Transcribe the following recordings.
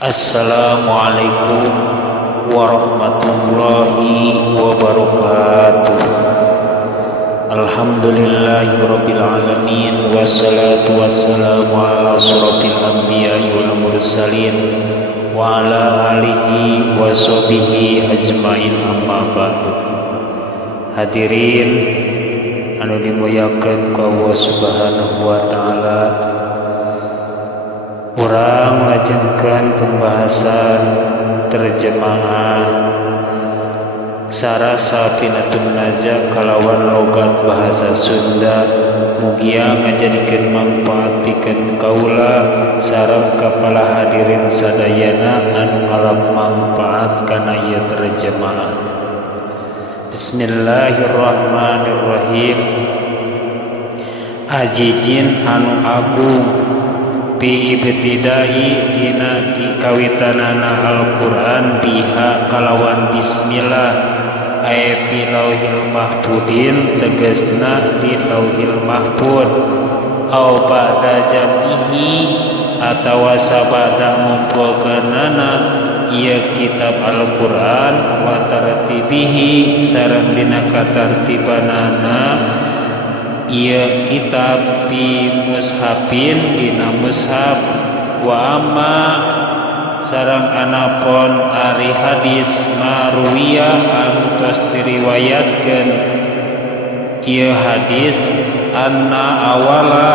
Assalamualaikum warahmatullahi wabarakatuh. Alhamdulillahirabbil alamin, wassalatu wassalamu ala asyrofil anbiya'i wal mursalin wa ala alihi wa sahbihi ajmain, amma ba'du. Hadirin anu dimuliakeun ku Allah Subhanahu wa taala, urang ngajengkeun pembahasan terjemahan sarasa pinatun naja kalawan logat bahasa Sunda, mugia ngajadikeun manfaat pikeun kaula sareng kapala hadirin sadayana anu ngalap manfaat kana ieu terjemahan. Bismillahirrahmanirrahim. Ajijin anu agung bi ibtidai dina dikawitanana Al-Qur'an biha kalawan bismillah aya fi lauhil mahfudin, tegasna di lauhil mahfud, au ba'da jam'ihi atawa sabada ngumpulkeunana ieu kitab Al-Qur'an wa tartibihi sareng dina katartibanana ieu kitab bi mushafin dina mushaf, wa amma sareng anapun ari hadis marwiya anu tos diriwayatkeun ieu hadis anna awala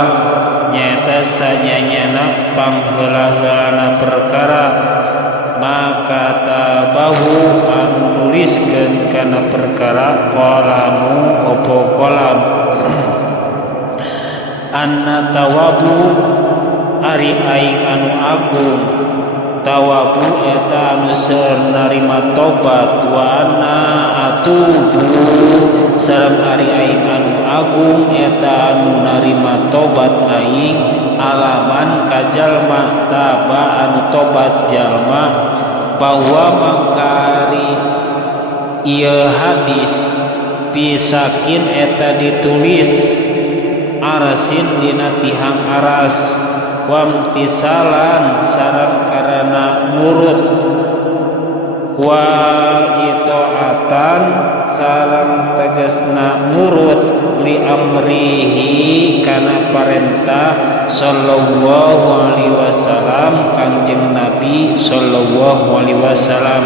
nyaeta sanyanyana pangheula-heulana perkara maka tabahu anu nuliskeun kana perkara qalamu opo qalam anna tawabu ari aing anu agung, tawabu eta anu seueur narima tobat, wa anna atubu sareng ari aing anu agung eta anu narima tobat aing alaman kajalma taba anu tobat jalma, bahwa mangkari ieu hadis pisakin eta ditulis arasin dina tihang aras, wamtisalan sareng karana nurut, wa itaatan sareng tegasna nurut li amrihi kana parentah sallallahu alaihi wasallam kanjeng Nabi sallallahu alaihi wasallam,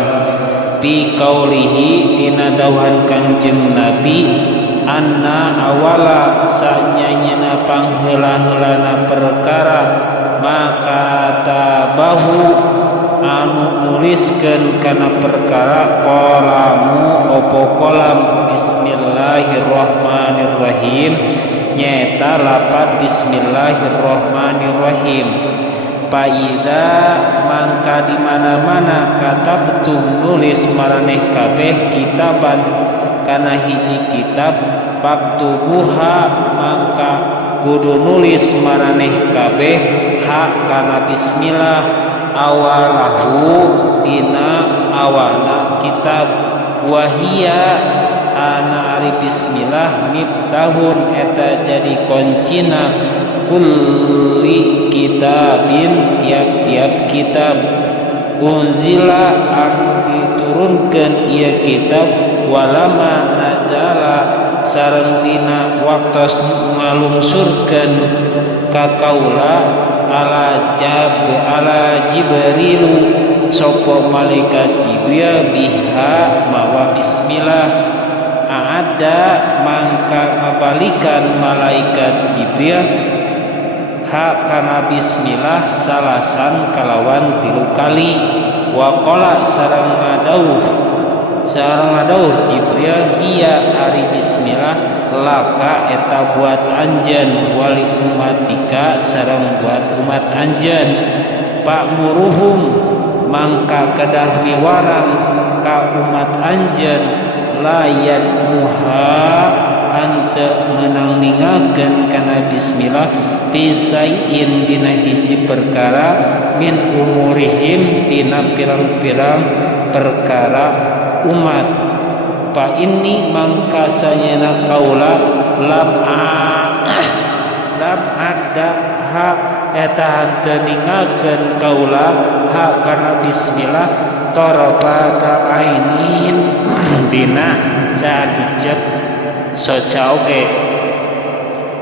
bi qaulihi dina dawuhan kanjeng Nabi anna awala sanyanyana pangheula-heulana perkara maka tabahu anu nuliskeun kana perkara qalamu opo qalam bismillahirrahmanirrahim, nyaeta lapat bismillahirrahmanirrahim. Paida mangka di mana-mana kata betul nulis maraneh kabeh kitaban kana hiji kitab, paktubuha mangka kudu nulis maraneh kabeh hak kana bismillah awalahu dina awana kitab, wahia ana ari bismillah miftahun eta jadi kuncina kulli kitabin tiap-tiap kitab, unzila anu diturunkeun ieu kitab, walama nazala sareng dina waktos ngalungsurkeun ka kaula ala Jibrilu sapa malaikat Jibril biha mawa bismillah, aada mangka ngabalikan malaikat Jibril hak kana bismillah salasan kalawan 3 kali, wa qala sareng ngadauh Jibril hiya ari bismillah laka eta buat anjeun, wali umatika sareng buat umat anjeun, pak muruhum mangka kedah miwarang ka umat anjeun, layan muha ante menang ningakeun kana bismillah pisaiin dina hiji perkara min umurihim dina pirang-pirang perkara umat. Pa ini mangka sanyana kaula lam ada hak eta hanteu ningalkeun kaula ha kana bismillah tarafata ainin dina sakicep soca oge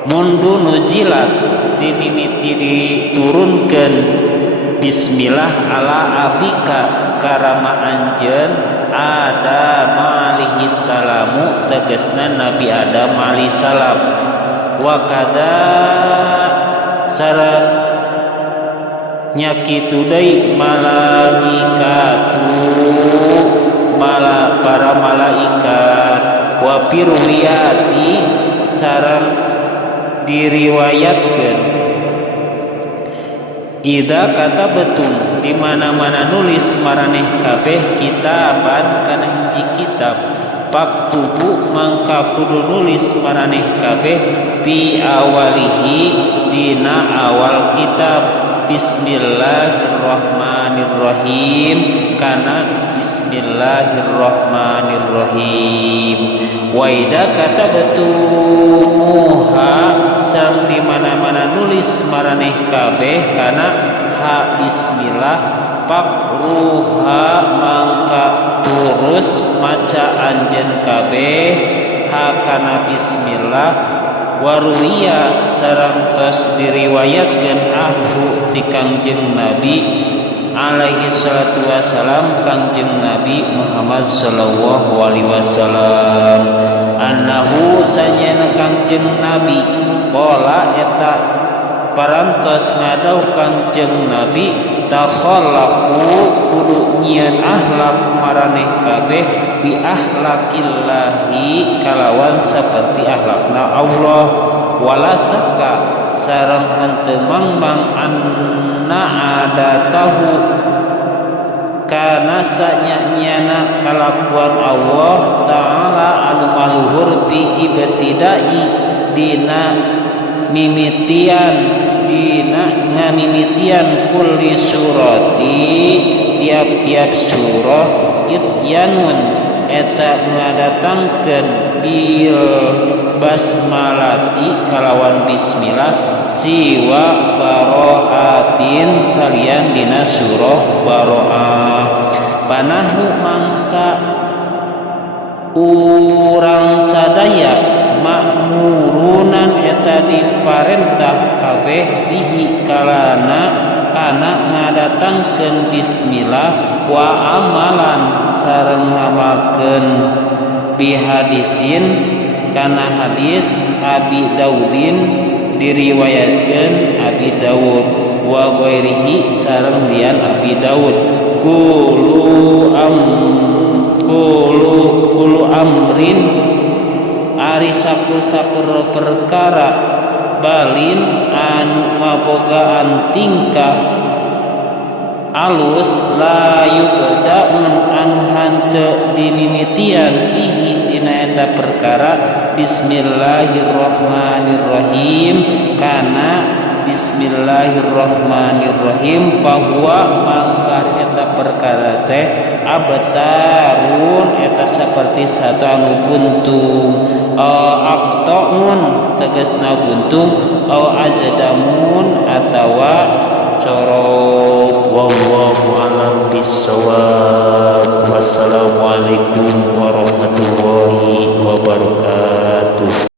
mundu nujilat dimimiti diturunkeun bismillah ala abika karama anjeun Adam alaihi salamu tegasna Nabi Adam alaihi salam wa kada sareng nyakitu deui malaikatu para malaikat wa firwiyati sareng diriwayatkeun ida kata betul di mana-mana nulis maraneh kabeh kitaban kana hiji kitab paktubu mangka kudu nulis maraneh kabeh bi awalihi dina awal kitab bismillahirrahmanirrahim kana bismillahirrahmanirrahim wa ida kata betumuha sang di mana-mana nulis maraneh kabeh kana ha bismillah pakruha mangka turus maca anjeun kabeh ha kana bismillah waruwiya sareng tos diriwayatkeun anhu ti Kangjeng Nabi alaihi salatu wasalam Kangjeng Nabi Muhammad sallallahu alaihi wasallam annahu sanyana Kangjeng Nabi qala eta parantos ngadauh Kangjeng Nabi takhallaqu kudu nyieun akhlak maraneh kabeh bi akhlakillahi kalawan saperti akhlakna Allah wala saka sareng henteu mangmang anna adatahu kana sanyana kalakuan Allah taala anu maluhur bi ibtidai dina mimitian dina ngamimitian kulli surati tiap-tiap surah ityanun eta ngadatangkeun bil basmalati kalawan bismillah siwa baraatin salian dina surah baroah panahu mangka urang sadaya makmurunan eta diparentah kabeh bihi kalana kana ngadatangkeun bismillah wa amalan sareng ngamalkeun bihadisin kana hadis Abi Daudin diriwayatkeun Abi Daud wa ghairihi sareng lian Abi Daud kulu amrin ari sakur-sakur perkara balin anu ngabogaan tingkah alus la yubda'un anu hanteu dimimitian bihi dina eta perkara bismillahirrahmanirrahim kana bismillahirrahmanirrahim bahwa mangkar eta perkara teh abtarun eta saperti satu anu buntung aqtaun tegasna buntung azdamun atawa corok wallahu a'lam bissawab wassalamualaikum warahmatullahi wabarakatuh.